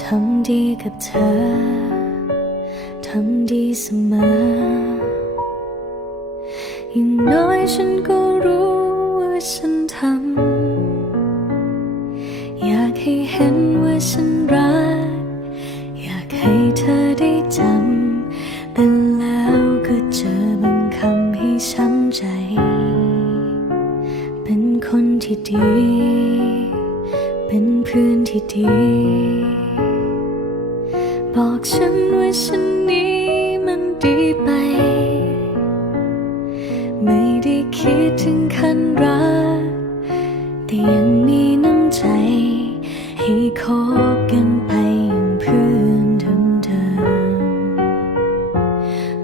ทำดีกับเธอ ทำดีเสมอ อย่างน้อยฉันก็รู้ว่าฉันทำ อยากให้เห็นว่าฉันรัก อยากให้เธอได้จำ แต่แล้วก็เจอบังคำให้ช้ำใจ เป็นคนที่ดี เป็นเพื่อนที่ดี บอกฉันว่าฉันนี้มันดีไป ไม่ได้คิดถึงขั้นรัก แต่ยังมีน้ำใจ ให้คบกันไปอย่างเพื่อนเดิม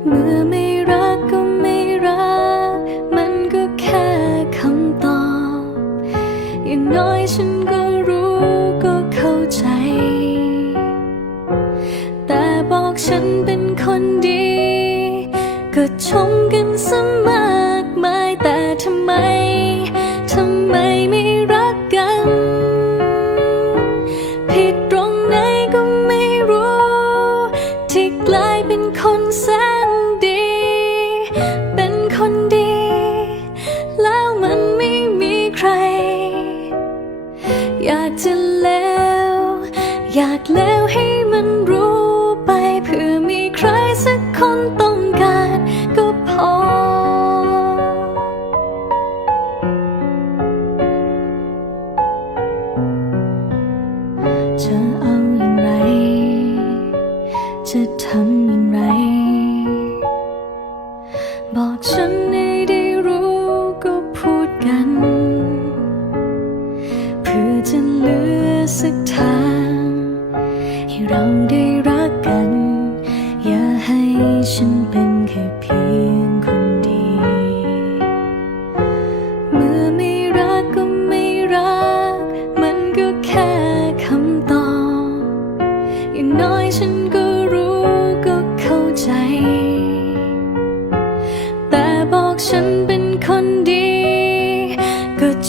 ๆเมื่อไม่รักก็ไม่รัก มันก็แค่คำตอบ อย่างน้อยฉันก็รู้ก็ บอกฉันเป็นคนดี ก็ชมกันซะมากมายแต่ทำไม ทำไมไม่รักกัน ผิดตรงไหนก็ไม่รู้ ที่กลายเป็นคนแสนดี เป็นคนดี แล้วมันไม่มีใคร อยากจะแล้วอยากแล้วให้มันรู้ จะเอาอย่างไร จะทำอย่างไร บอกฉันให้ได้รู้ก็พูดกัน เพื่อจะเหลือสักทาง ให้เราได้รักกัน อย่าให้ฉันเป็นแค่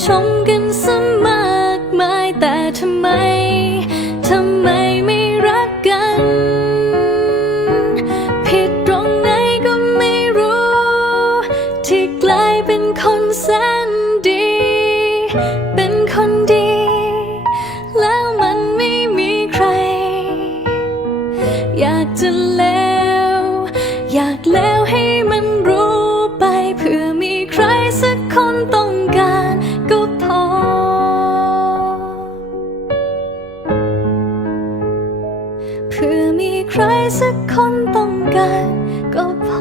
ชมกันซะมากมายแต่ทำไม ทำไมไม่รักกัน ผิดตรงไหนก็ไม่รู้ ที่กลายเป็นคนแสนดี มีใครสักคนต้องการก็พอ